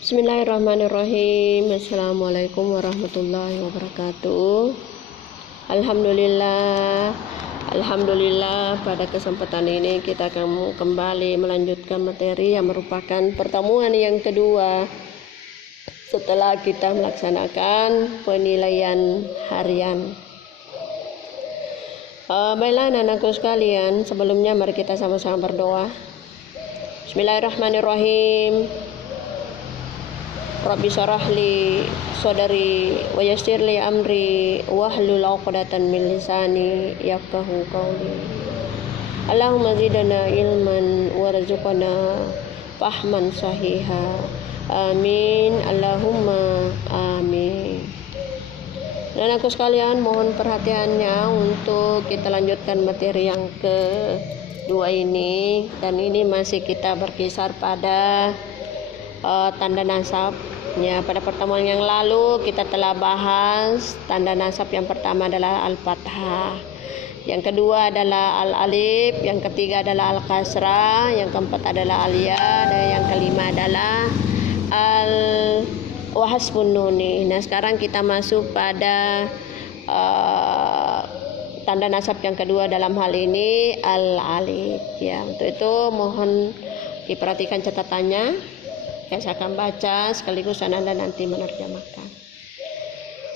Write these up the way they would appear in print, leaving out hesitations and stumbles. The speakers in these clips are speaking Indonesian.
Bismillahirrahmanirrahim. Assalamualaikum warahmatullahi wabarakatuh. Alhamdulillah pada kesempatan ini kita akan kembali melanjutkan materi yang merupakan pertemuan yang kedua setelah kita melaksanakan penilaian harian. Baiklah anak-anakku sekalian, sebelumnya mari kita sama-sama berdoa. Bismillahirrahmanirrahim. Rabbi syrahli sadri wa yassirli amri wahlul 'uqdatam min lisani yafqahu qawli. Allahumma zidna ilman warzuqna fahman sahiha. Amin. Allahumma amin. Dan aku sekalian mohon perhatiannya untuk kita lanjutkan materi yang kedua ini, dan ini masih kita berkisar pada tanda nasab. Ya, pada pertemuan yang lalu kita telah bahas tanda nasab. Yang pertama adalah al-fathah, yang kedua adalah al-alif, yang ketiga adalah al-kasrah, yang keempat adalah al-ya, dan yang kelima adalah al-wahasbun nuni. Nah, sekarang kita masuk pada tanda nasab yang kedua dalam hal ini al-alif. Ya, untuk itu mohon diperhatikan catatannya. Saya akan baca sekaligus Anda nanti menerjemahkan.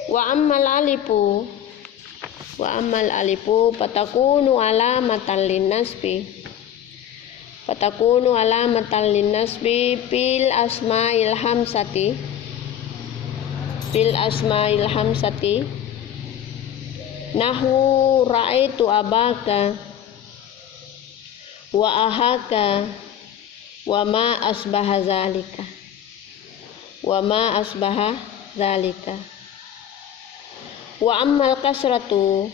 Wa ammal alifu fatakunu alamatan linnasbi. Fatakunu alamatan linnasbi fil asma'il hamsati. Nahwu ra'aitu abaka wa ahaka wa ma asbaha zalika. Wa ammal kasratu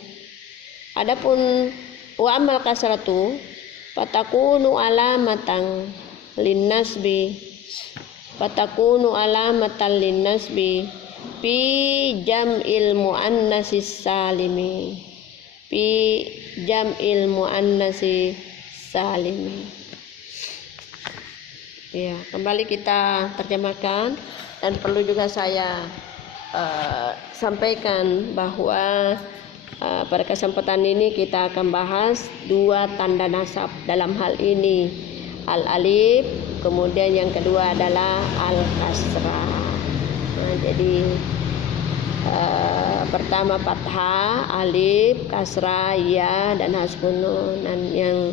fatakunu alamatan linnasbi fi jam'il muannatsis salimi. Ya, kembali kita terjemahkan, dan perlu juga saya sampaikan bahwa pada kesempatan ini kita akan bahas dua tanda nasab. Dalam hal ini al-alif, kemudian yang kedua adalah al-kasrah. Nah, jadi pertama fathah, alif, kasrah, ya, dan hasbun nun. Dan yang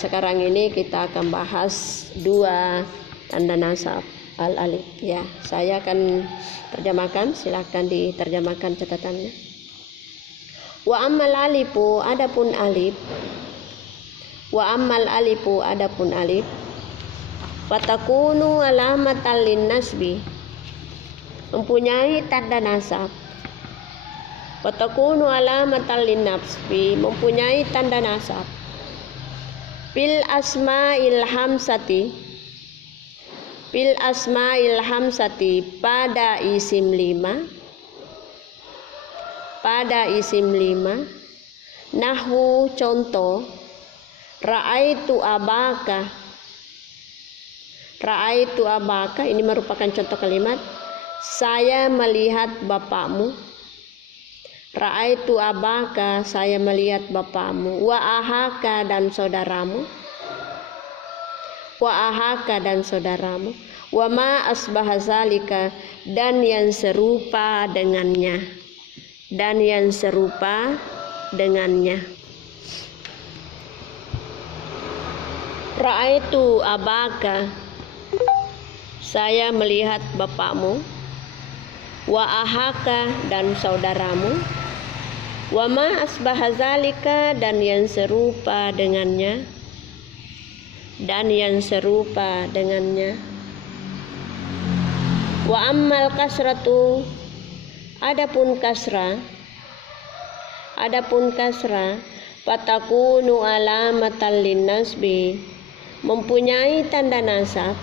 sekarang ini kita akan bahas dua tanda nasab al-alif. Ya, saya akan terjemahkan, silakan diterjemahkan catatannya. Wa ammal alifu adapun alif fatakunu alamatan linnasbi, mempunyai tanda nasab. Fatakunu alamatan linnasbi, mempunyai tanda nasab. Fil asma'il hamsati, pada isim lima. Nahwu, contoh, ra'aitu abaka, ini merupakan contoh kalimat, saya melihat bapakmu. Ra'aitu abaka, saya melihat bapakmu. Wa ahaka, dan saudaramu. Wa ma asbaha zalika, dan yang serupa dengannya. Ra'aitu abaka, saya melihat bapakmu. Wa ahaka, dan saudaramu. Wa ma asbaha zalika, dan yang serupa dengannya. Wa ammal kasratu, adapun kasrah fatakunu alamatan linnasbi, mempunyai tanda nasab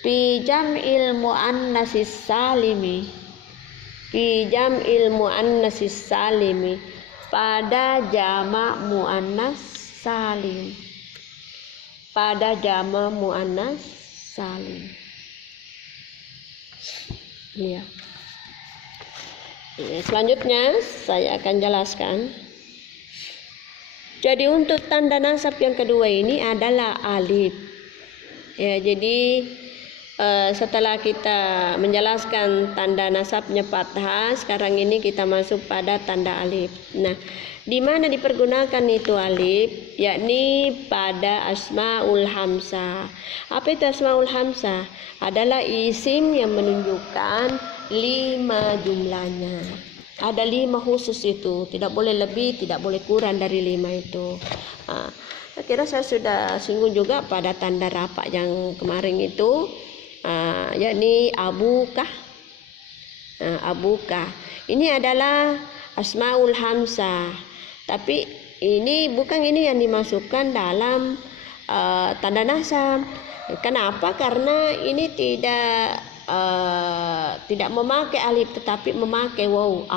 fi jam'il muannatsis salimi, pada jamak muannas salim. pada jama muannas salim. Ya. Selanjutnya saya akan jelaskan. Jadi untuk tanda nasab yang kedua ini adalah alif. Ya, jadi setelah kita menjelaskan tanda nasabnya fathah, sekarang ini kita masuk pada tanda alif. Nah, di mana dipergunakan itu alif? Yakni pada asmaul hamzah. Apa itu asmaul hamzah? Adalah isim yang menunjukkan 5 jumlahnya. Ada 5 khusus itu, tidak boleh lebih, tidak boleh kurang dari 5 itu. Saya kira saya sudah singgung juga pada tanda rafa yang kemarin itu, yakni abuka. Abuka ini adalah asmaul hamzah, tapi ini bukan ini yang dimasukkan dalam tanda nasab. Kenapa? Karena ini tidak memakai alif tetapi memakai waw.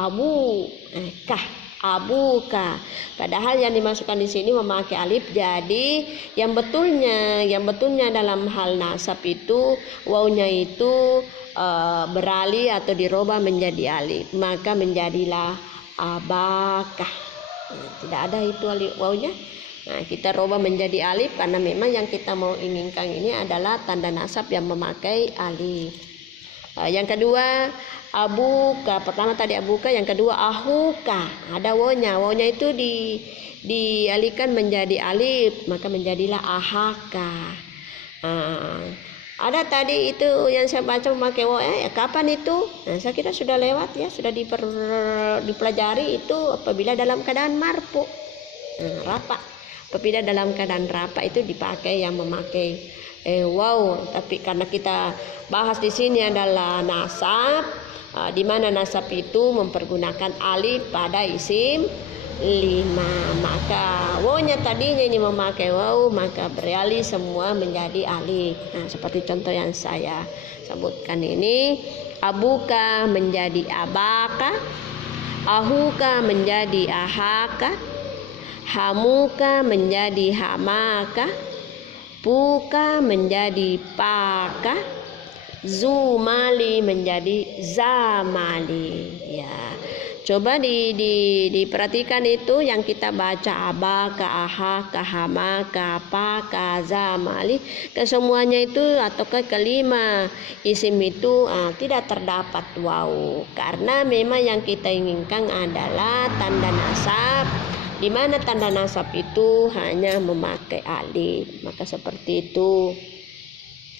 Abuka. Padahal yang dimasukkan di sini memakai alif. Jadi yang betulnya dalam hal nasab itu wawnya itu beralih atau dirubah menjadi alif, maka menjadilah abaka. Tidak ada itu alif wawnya. Nah, kita rubah menjadi alif karena memang yang kita mau inginkan ini adalah tanda nasab yang memakai alif. Yang kedua abuka. Pertama tadi abuka, yang kedua ahuka. Ada wawnya. Wawnya itu dialihkan menjadi alif, maka menjadilah ahaka. Ada tadi itu yang saya baca memakai waw. Kapan itu? Nah, saya kira sudah lewat ya, sudah dipelajari itu apabila dalam keadaan marfu. Rafa. Apabila dalam keadaan rafa itu dipakai yang memakai waw. Tapi karena kita bahas di sini adalah nasab, di mana nasab itu mempergunakan alif pada isim 5, maka wawnya tadinya ini memakai waw, maka beralih semua menjadi alif. Nah, seperti contoh yang saya sebutkan ini, abuka menjadi abaka, ahuka menjadi ahaka, hamuka menjadi hamaka, puka menjadi paka, zumali menjadi zamali. Ya, coba diperhatikan itu yang kita baca abaka, ahaka, hamaka, paka, zamali, kesemuanya itu atau kelima isim itu tidak terdapat waw, karena memang yang kita inginkan adalah tanda nasab, di mana tanda nasab itu hanya memakai alif. Maka seperti itu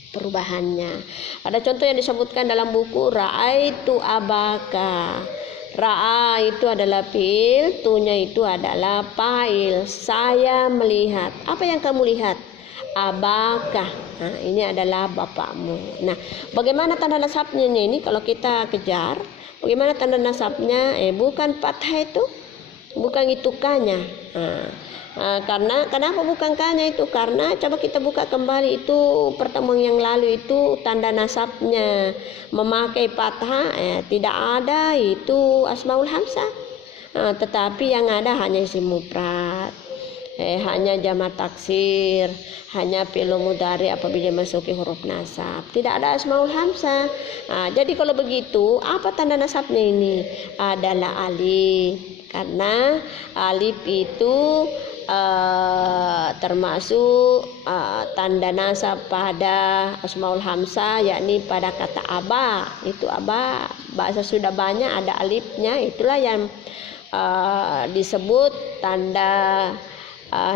perubahannya. Ada contoh yang disebutkan dalam buku Ra'aitu abaka. Ra'a itu adalah fi'il, tunya itu adalah fa'il. Saya melihat. Apa yang kamu lihat? Abaka. Nah, ini adalah bapakmu. Nah, bagaimana tanda nasabnya ini kalau kita kejar? Bagaimana tanda nasabnya? Bukan fathah itu. Bukan itu kanya. Karena kenapa bukan kanya itu? Karena coba kita buka kembali itu pertemuan yang lalu itu tanda nasabnya memakai fathah, tidak ada itu asmaul hamzah. Tetapi yang ada hanya isim mufrad, hanya jamak taksir, hanya fi'il mudhari apabila masuki huruf nasab. Tidak ada asmaul hamzah. Jadi kalau begitu, apa tanda nasabnya ini? Adalah alif. Karena alif itu termasuk tanda nasab pada asmaul hamzah, yakni pada kata aba. Itu aba, bahasa sudah banyak ada alifnya, itulah yang disebut tanda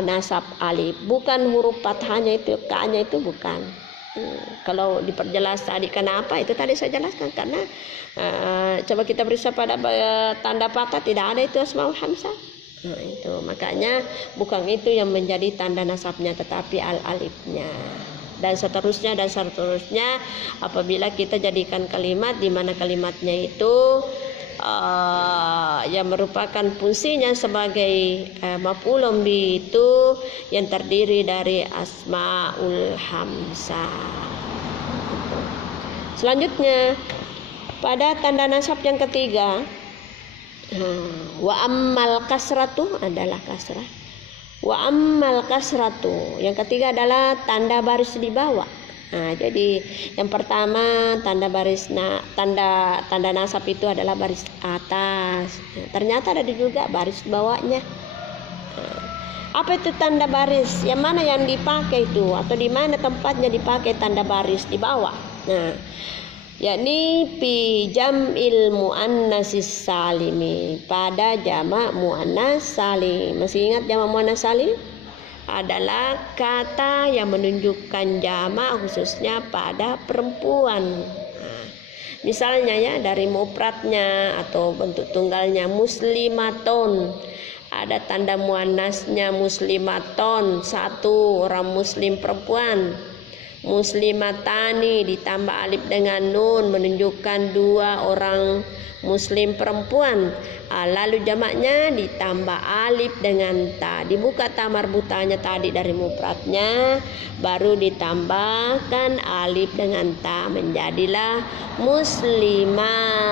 nasab alif. Bukan huruf fathahnya itu, ka-nya itu bukan. Kalau diperjelas tadi kenapa itu tadi saya jelaskan, karena coba kita berusaha pada tanda fathah tidak ada itu asmaul hamzah. Itu makanya bukan itu yang menjadi tanda nasabnya, tetapi alifnya. Dan seterusnya apabila kita jadikan kalimat di mana kalimatnya itu yang merupakan fungsinya sebagai maf'ulun bi itu yang terdiri dari asmaul hamzah. Selanjutnya pada tanda nasab yang ketiga, wa ammal kasratu adalah kasrah. Wa ammal kasratu, yang ketiga adalah tanda baris di bawah. Nah, jadi yang pertama tanda nasab itu adalah baris atas. Nah, ternyata ada juga baris bawahnya. Nah, apa itu tanda baris? Yang mana yang dipakai itu, atau di mana tempatnya dipakai tanda baris di bawah? Nah, yakni fi jam'il muannasis salimi, pada jamak muannas salim. Masih ingat jamak muannas salim? Adalah kata yang menunjukkan jamak khususnya pada perempuan. Nah, misalnya ya dari mufradnya atau bentuk tunggalnya muslimaton, ada tanda muannasnya muslimaton, satu orang muslim perempuan. Muslimatani ditambah alif dengan nun menunjukkan dua orang muslim perempuan. Lalu jamaknya ditambah alif dengan ta, dibuka ta marbutanya tadi dari mufradnya, baru ditambahkan alif dengan ta, menjadilah muslimatong.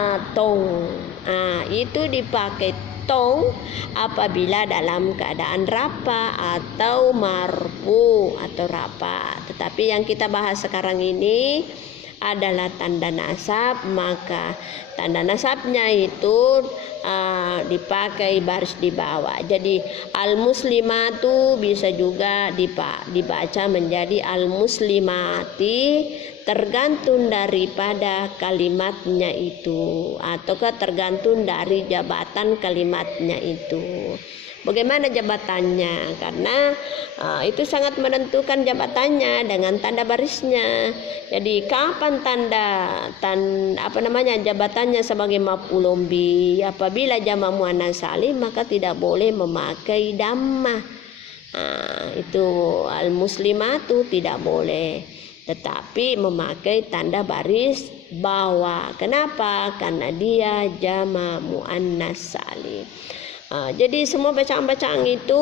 Itu dipakai tong apabila dalam keadaan rafa atau marfu atau rafa. Tetapi yang kita bahas sekarang ini adalah tanda nasab, maka tanda nasabnya itu dipakai baris di bawah. Jadi al muslimatu bisa juga dibaca menjadi al muslimati, tergantung daripada kalimatnya itu, ataukah tergantung dari jabatan kalimatnya itu. Bagaimana jabatannya? Karena itu sangat menentukan jabatannya dengan tanda barisnya. Jadi kapan jabatannya sebagai maf'ulun bi? Apabila jamak muannats salim maka tidak boleh memakai dhammah. Itu al muslimatu tidak boleh, tetapi memakai tanda baris bawah. Kenapa? Karena dia jamak muannats salim. Jadi semua bacaan-bacaan itu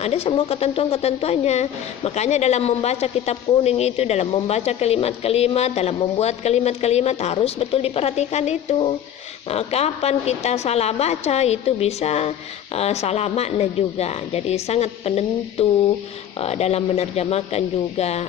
ada semua ketentuan-ketentuannya. Makanya dalam membaca kitab kuning itu, dalam membaca kalimat-kalimat, dalam membuat kalimat-kalimat harus betul diperhatikan itu. Kapan kita salah baca itu bisa salah makna juga. Jadi sangat penentu dalam menerjemahkan juga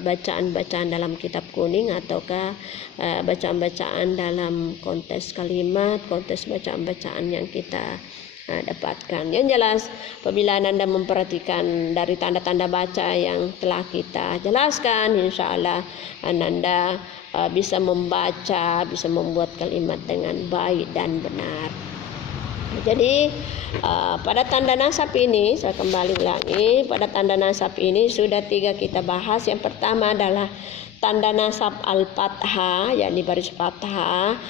bacaan-bacaan dalam kitab kuning ataukah bacaan-bacaan dalam konteks kalimat, konteks bacaan-bacaan yang kita dapatkan. Yang jelas apabila Anda memperhatikan dari tanda-tanda baca yang telah kita jelaskan, insya Allah Anda bisa membaca, bisa membuat kalimat dengan baik dan benar. Jadi pada tanda nasab ini, saya kembali ulangi, pada tanda nasab ini sudah 3 kita bahas. Yang pertama adalah tanda nasab al-fathah, yakni baris fathah.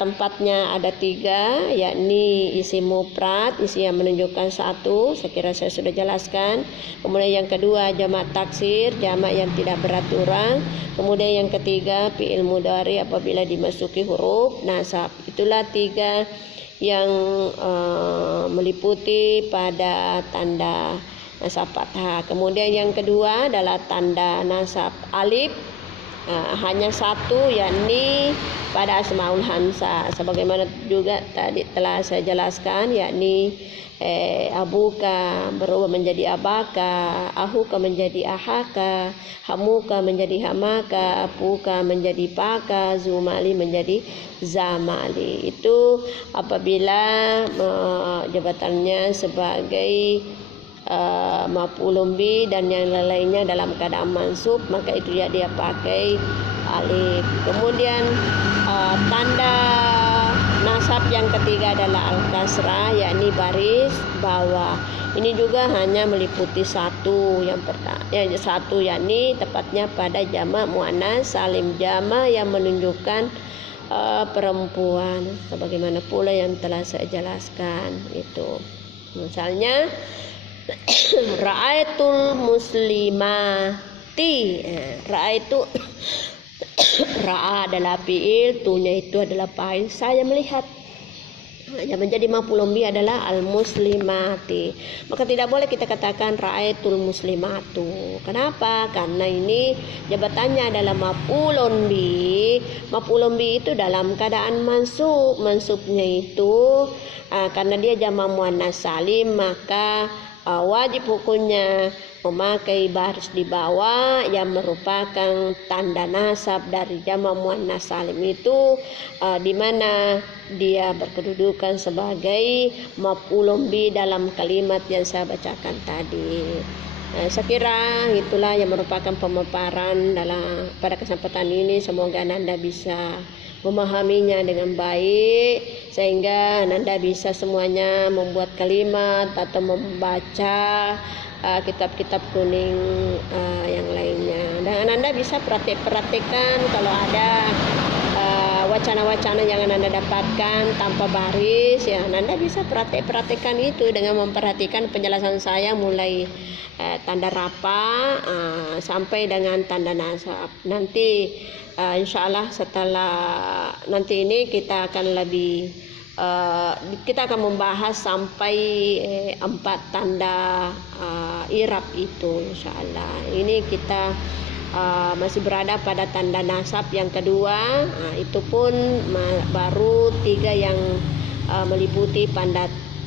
Tempatnya ada 3, yakni isi mufrad, isi yang menunjukkan satu, saya kira saya sudah jelaskan. Kemudian yang kedua jamak taksir, jamak yang tidak beraturan. Kemudian yang ketiga fi'il mudhari apabila dimasuki huruf nasab. Itulah 3 yang meliputi pada tanda nasab fathah. Kemudian yang kedua adalah tanda nasab alif, hanya satu, yakni pada asmaul hamzah, sebagaimana juga tadi telah saya jelaskan, yakni abuka berubah menjadi abaka, ahuka menjadi ahaka, hamuka menjadi hamaka, apuka menjadi paka, zumali menjadi zamali. Itu apabila jabatannya sebagai maf'ulun bi dan yang lainnya dalam keadaan mansub, maka itu ya dia pakai alif. Kemudian tanda nasab yang ketiga adalah al-kasrah, yakni baris bawah. Ini juga hanya meliputi satu, yang pertama satu, yakni tepatnya pada jamak muannats salim, jamak yang menunjukkan perempuan, sebagaimana pula yang telah saya jelaskan itu. Misalnya ra'aitul muslimati, ra'aitu ra'a adalah fi'il, tunya itu adalah fa'il, saya melihat. Yang menjadi maf'ulun bi adalah al muslimati. Maka tidak boleh kita katakan ra'aitul muslimatu. Kenapa? Karena ini jabatannya adalah maf'ulun bi. Maf'ulun bi itu dalam keadaan mansub. Mansubnya itu karena dia jamak muannats salim, maka wajib hukumnya memakai baris di bawah yang merupakan tanda nasab dari jamak muannas salim itu, di mana dia berkedudukan sebagai maf'ulun bi dalam kalimat yang saya bacakan tadi. Saya kira itulah yang merupakan pemaparan pada kesempatan ini. Semoga Ananda bisa memahaminya dengan baik sehingga Ananda bisa semuanya membuat kalimat atau membaca kitab-kitab kuning yang lainnya. Dan Ananda bisa praktek-praktekkan kalau ada wacana-wacana yang Ananda dapatkan tanpa baris, ya Ananda bisa praktek-praktekkan itu dengan memperhatikan penjelasan saya mulai tanda rapa sampai dengan tanda nasab. Nanti insya Allah setelah nanti ini kita akan membahas sampai 4 tanda i'rab itu insya Allah. Ini kita masih berada pada tanda nasab yang kedua, itu pun baru 3 yang meliputi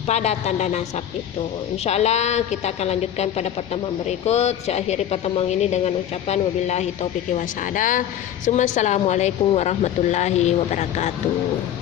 pada tanda nasab itu. Insya Allah kita akan lanjutkan pada pertemuan berikut. Saya akhiri pertemuan ini dengan ucapan wabillahi taufiq wa hidayah. Assalamualaikum warahmatullahi wabarakatuh.